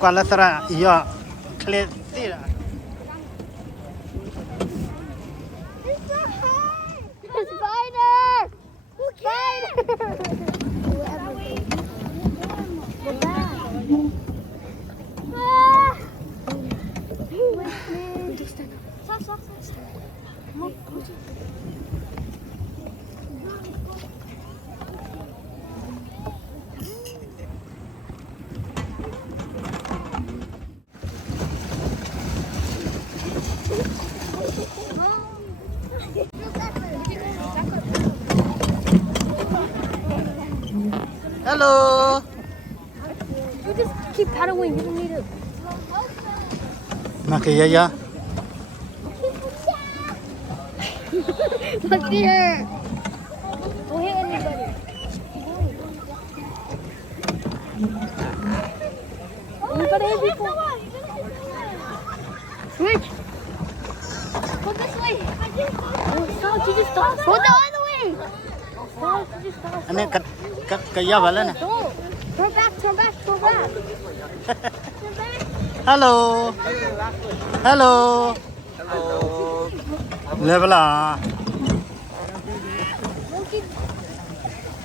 Kuala Sera, iya, klit sih. Spider! Spider! Hello. You just keep paddling. You don't need to. Makanya ya. Look here. Don't hit anybody. You gotta hit people. Switch. Go this way. Oh, stop. You just stop. Go the other way. Stop. You just stop. Ini kaya bala na. Don't. Turn back. Turn back. Turn back. Turn back. Hello. Hello. Hello. Level ah.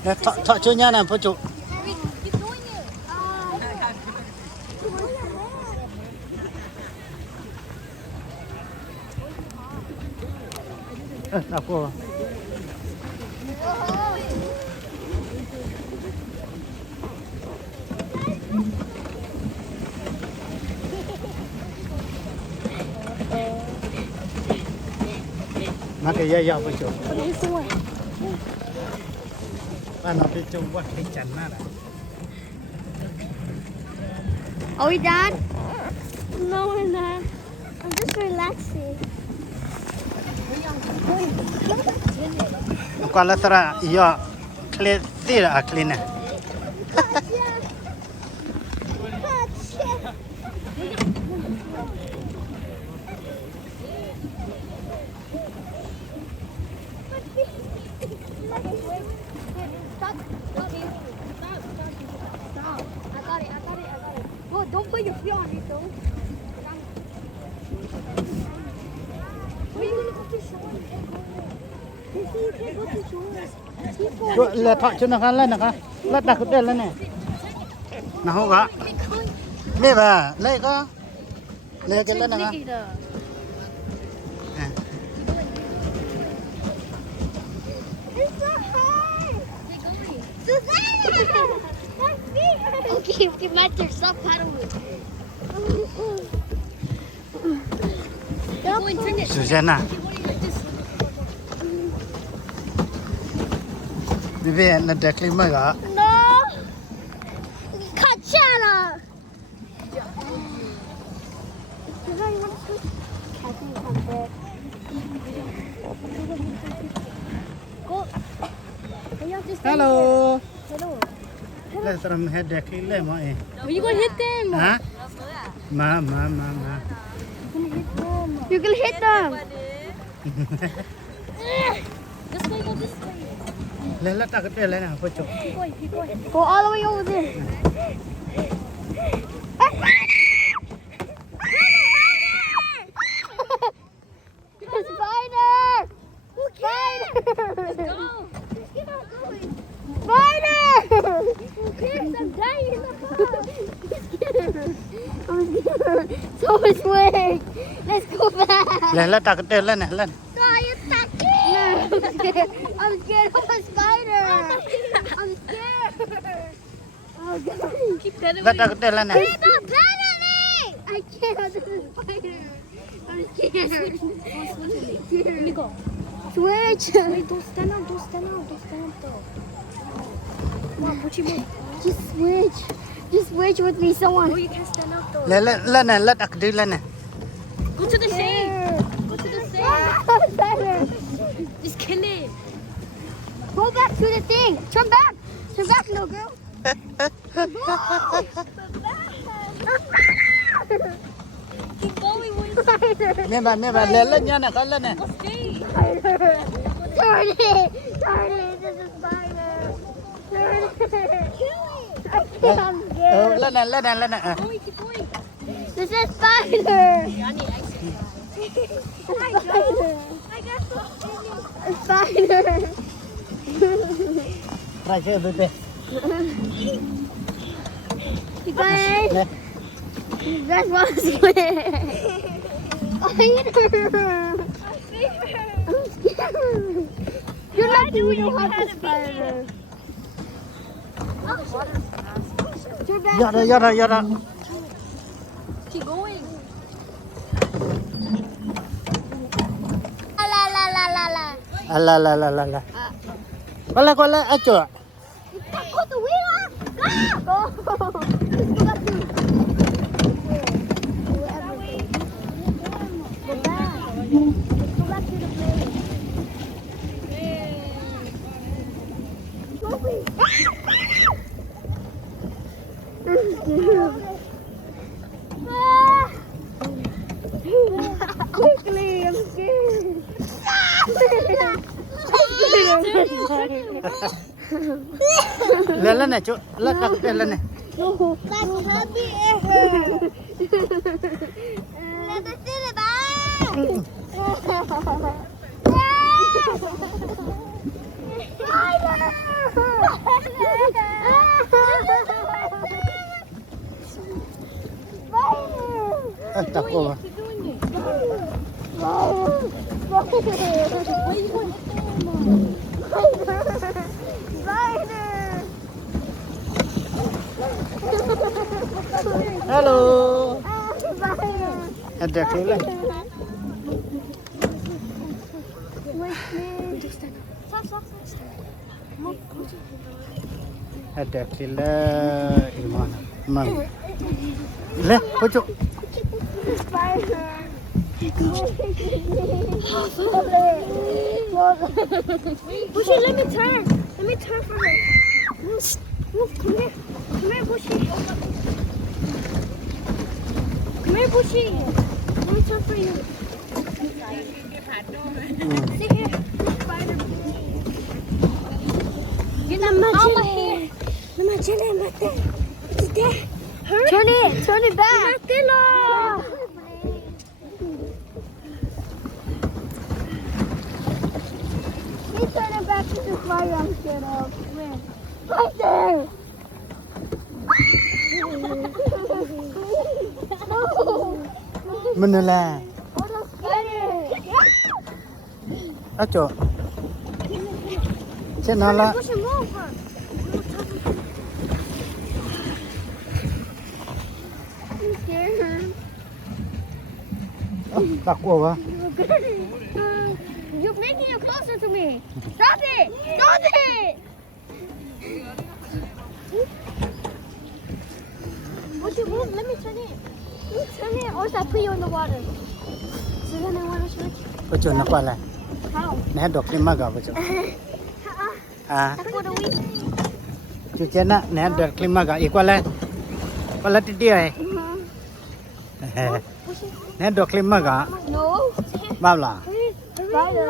Nè thọ chơi nha nè phụ chủ. Keep doing it. Aku. Makanya ya phụ chủ. Nó đi chung quá cái chắn đó. Are we done? No, we're not. I'm just relaxing. Kuala Sera, iya, klit sih clean. Don't put your feet on it though. Where are you gonna put your shorts? You can't put your shorts. Là thọ cho nó khá lên nè khá. Lát đặt cái tên lên nè. Nào không ạ? Lấy bà, lấy có. Lấy cái lên nè khá. Okay, you can match yourself paddling. Susanna. Bibi na dekli maga. No! Kachana! Go. Hello. Hello. Let's ram head dekli le mo eh. Are you gonna hit them? Hả? Ma. You're gonna hit them. This way, go this way. Lên lát đặt cái tên lên nè phụ chủ. Keep going, keep going. Go all the way over there. Spider! Let's go. Spider! Kids, I'm dying. I'm scared. So much work. Let's go back. Lên lát đặt cái tên lên nè, lên. No, you're attacking. No, I'm scared. I'm scared of a spider. I'm scared. Oh, God. Keep pedaling. Lát đặt cái tên lên nè. Keep pedaling. I can't. This is a spider. I'm scared. Let me go. Switch. Wait, don't stand up. Don't stand up. Don't stand up, though. Come on, put your move. Just switch. Just switch with me, someone. Oh, you can't stand up, though. Lên nè, lát đặt cái tên lên nè. Go to the shade. Go to the shade. Just kill it. Go back to the thing. Turn back. Turn back, little girl. Keep going. Mẹ bà lên nha nè, con lên nè. Go straight. Turn it. This is spider. Turn it. Kill it. I'm scared. lên nè, lên nè, lên nè. This is spider. A spider. Ra chơi với bé. You guys, Nè, you guys want to swim? Spider. I'm scared. You're not doing you have the spider. You're back. giọt rồi, giọt rồi. Keep going. La la la la la. À, la. Qua lại, à chỗ. Put the wheel on. Go. Let's go back to. Go back. Let's go back to the place. Quickly, I'm scared. Lên nè chỗ, lên đặt lên nè. That's happy ever. Let us see the bag. Đặt cô. Hello. Ada kila. Ada kila gimana? Mam. Le, pucuk. Bushy, let me turn. Let me turn for her. Move, come here. Come here, Bushy. Come here, Bushy. Let me turn for you. Sit here. Spider. Get on my hair. What's that? Turn it back. He's turning back to the fire I'm scared of. Where? Right there! Mana lah? Oh, the spider! À chỗ. Trên nó là. Push him over. I'm scared. Đặt cô hả? You're making it closer to me. Stop it! Stop it! What's your move? Let me turn it. Let me turn it, or should I put you in the water? So then I want to switch. Pucuk nak qua lại. How? Nè đọc lên mà gặp pucuk. À. That's what a week. Chú chết nè, nè đọc lên mà gặp. Qua lại. Qua lại đi ai? Nè đọc lên mà gặp. No. Bao là? Spider.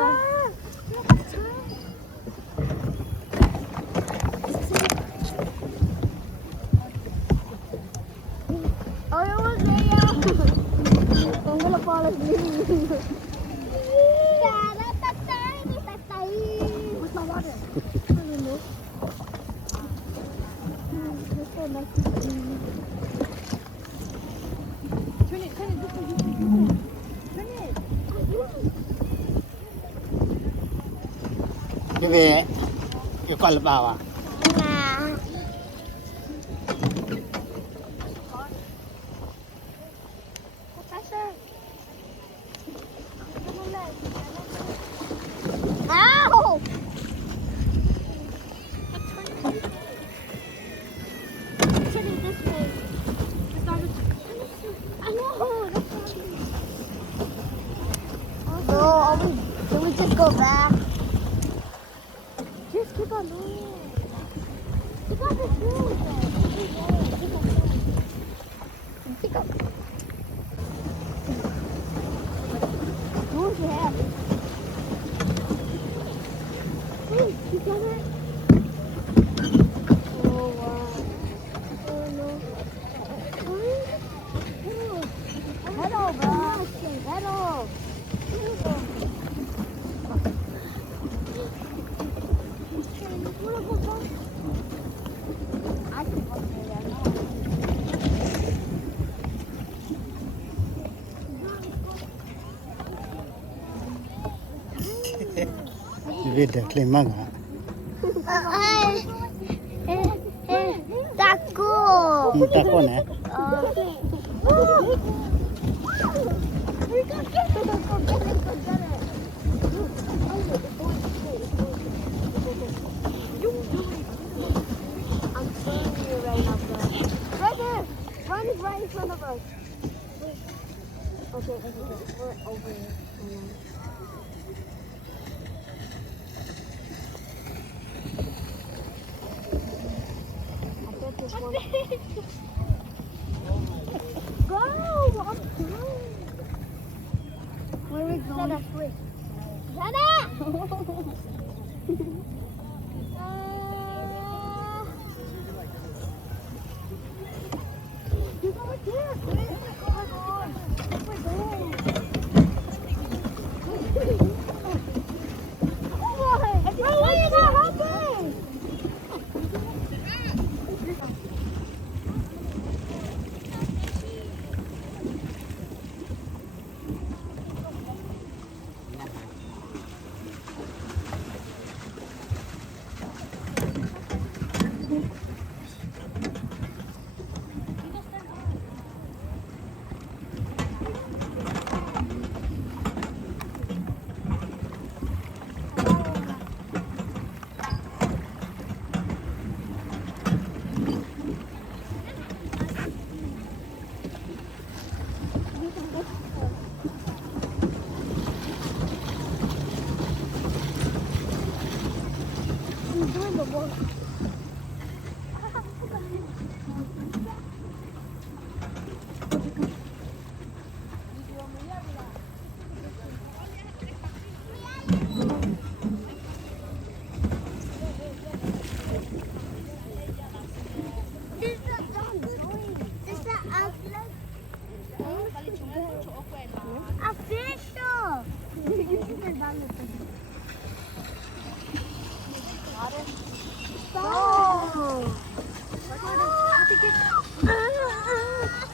Oh, it was me. I'm gonna fall asleep. Where's my water? I don't know. Turn it this way. Turn it. Đi về. Yêu con là bao à? Nah. Professor. Ow! Turning this way. I know. No, can we just go back? Just keep on doing it. Keep on just doing it. Keep on. Move your head. Hey, you got it? Oh, wow. Vida klimaga. Taco. Tako ne. I'm throwing you right now, bro. Right there. Run is right in front of us. Okay, we're over here. I bet this one. Go! I'm trying. Where are we going? Shut up! He's over there. Oh my god. Oh my god. Bro, why are you not helping?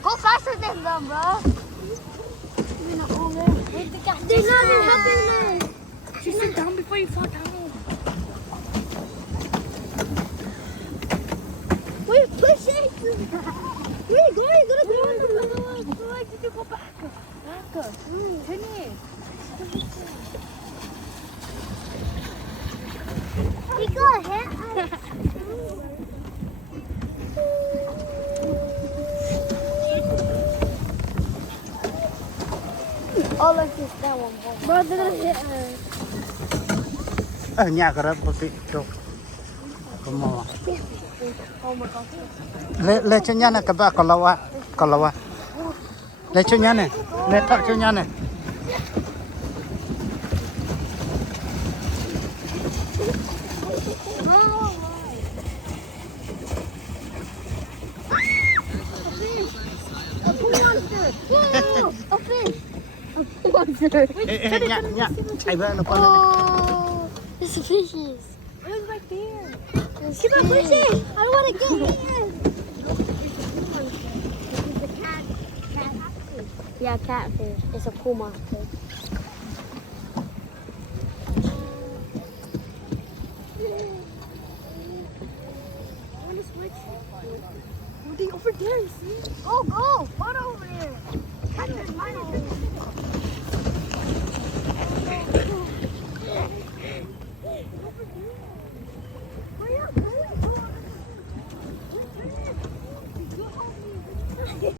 Go faster than them, bro. They're not even helping them. Just sit down before you fall down. We're pushing. Where are you going? You're gonna go on the road. Why did you go back? Back. Penny. We go ahead. Oh, look, it's that one. Bro, they're gonna hit her. Ở nhà cái đó có tí chỗ. Không mò. Oh my god. Lấy cho nhà này các bạn còn lâu à. Lấy cho nhà này, lấy thợ cho nhà này. A fish. A monster. Nhá, chạy về nó con. Oh, there's fishes. It was right there. Keep on pushing. I don't want to get in. Yeah, catfish. It's a cool monster. They over there, you see? Go, go. Run over there. Catfish, run over there.